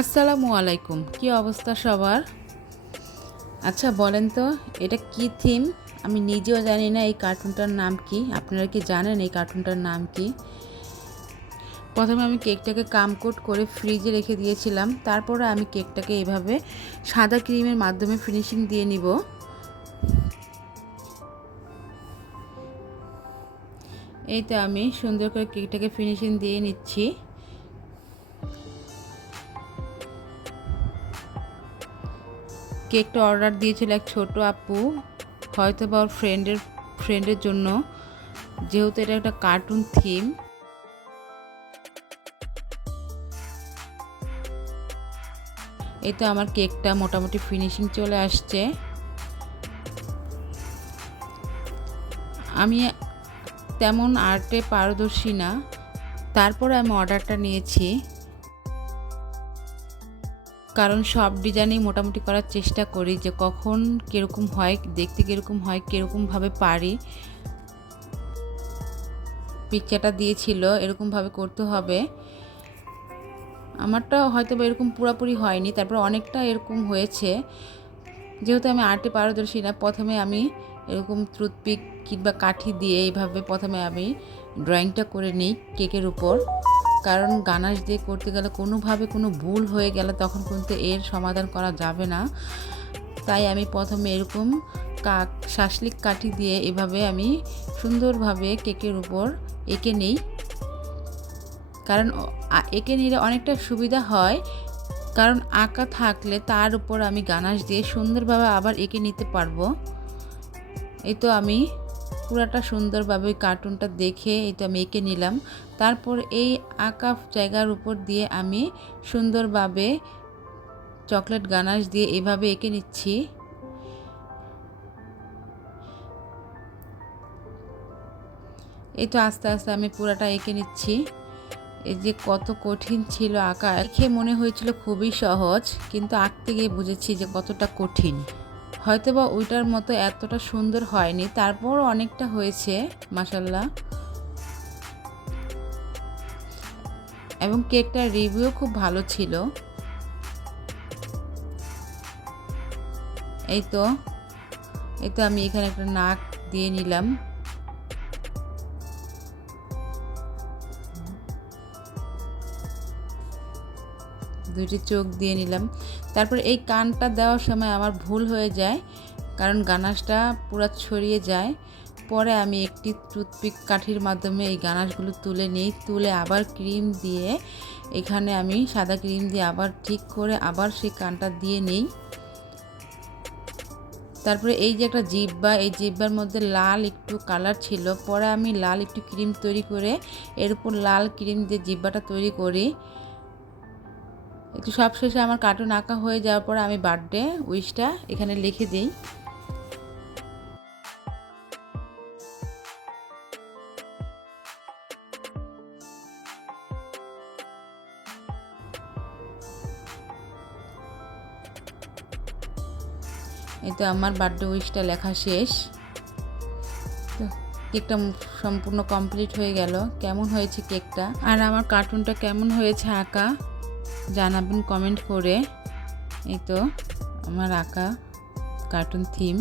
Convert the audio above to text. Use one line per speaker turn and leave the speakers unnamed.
আসসালামু আলাইকুম। কি অবস্থা সবার? আচ্ছা বলেন তো, এটা কি থিম আমি নিজেও জানি না এই কার্টুনটার নাম কি। আপনারা কি জানেন এই কার্টুনটার নাম কি? প্রথমে আমি কেকটাকে কামকোট করে ফ্রিজে রেখে দিয়েছিলাম। তারপরে আমি কেকটাকে এভাবে সাদা ক্রিমের মাধ্যমে ফিনিশিং দিয়ে নিব। এই তো আমি সুন্দর করে কেকটাকে ফিনিশিং দিয়ে নিচ্ছি। কেকটা অর্ডার দিয়েছিল এক ছোট আপু হয়তো বা ওর ফ্রেন্ডের ফ্রেন্ডের জন্য। যেহেতু এটা একটা কার্টুন থিম এই তো আমার কেকটা মোটামুটি ফিনিশিং চলে আসছে। আমি তেমন আর্টে পারদর্শী না। তারপরে আমি অর্ডারটা নিয়েছি। কারণ সব ডিজাইনই মোটামুটি করার চেষ্টা করি যে কখন কীরকম হয়, দেখতে কীরকম হয়, কীরকমভাবে পারি। পিকচারটা দিয়েছিল, এরকমভাবে করতে হবে। আমারটা হয়তো বা এরকম পুরোপুরি হয়নি, তারপর অনেকটা এরকম হয়েছে। যেহেতু আমি আর্টে পারদর্শী না, প্রথমে আমি এরকম টুথপিক কিংবা কাঠি দিয়ে এইভাবে প্রথমে আমি ড্রয়িংটা করে নিই কেকের উপর। কারণ গানাশ দিয়ে করতে গেলে কোনোভাবে কোনো ভুল হয়ে গেলে তখন কিন্তু এর সমাধান করা যাবে না। তাই আমি প্রথমে এরকম কাক, শাসলিক কাঠি দিয়ে এভাবে আমি সুন্দরভাবে কেকের উপর এঁকে নিই। কারণ এঁকে নিলে অনেকটা সুবিধা হয়। কারণ আঁকা থাকলে তার উপর আমি গানাশ দিয়ে সুন্দরভাবে আবার এঁকে নিতে পারব। এই তো আমি পুরাটা সুন্দরভাবে কার্টুনটা দেখে আমি এঁকে নিলাম। তারপর এই আঁকা জায়গার উপর দিয়ে আমি সুন্দরভাবে চকলেট গানাশ দিয়ে এভাবে এঁকে নিচ্ছি। এই তো আস্তে আস্তে আমি পুরাটা এঁকে নিচ্ছি। এই যে কত কঠিন ছিল আঁকা। দেখে মনে হয়েছিল খুবই সহজ, কিন্তু আঁকতে গিয়ে বুঝেছি যে কতটা কঠিন। হয়তো বা ওইটার মতো এতটা সুন্দর হয়নি তারপর অনেকটা হয়েছে মাসাল্লাহ এবং কেকটার রিভিউ খুব ভালো ছিল। এই তো এই তো আমি এখানে একটা নাক দিয়ে নিলাম। দুইটি চোখ দিয়ে নিলাম। তারপর এই কানটা দেওয়ার সময় আমার ভুল হয়ে যায়, কারণ গানাশটা পুরো ছড়িয়ে যায়। পরে আমি একটি টুথপিক কাঠির মাধ্যমে এই গানাশগুলো তুলে নিই, তুলে আবার ক্রিম দিয়ে এখানে আমি সাদা ক্রিম দিয়ে আবার ঠিক করে আবার সেই কানটা দিয়ে নিই। তারপরে এই যে একটা জিব্বা, এই জিব্বার মধ্যে লাল একটু কালার ছিল। পরে আমি লাল একটু ক্রিম তৈরি করে এর উপর লাল ক্রিম দিয়ে জিব্বাটা তৈরি করি। একটু সব শেষে আমার কার্টুন আঁকা হয়ে যাওয়ার পর আমি বার্থডে উইশটা এখানে লিখে দিই। এই তো আমার বার্থডে উইশটা লেখা শেষ। তো কেকটা সম্পূর্ণ কমপ্লিট হয়ে গেল। কেমন হয়েছে কেকটা? আর আমার কার্টুনটা কেমন হয়েছে আঁকা? জানাবেন কমেন্ট করে। এই তো আমার আঁকা কার্টুন থিম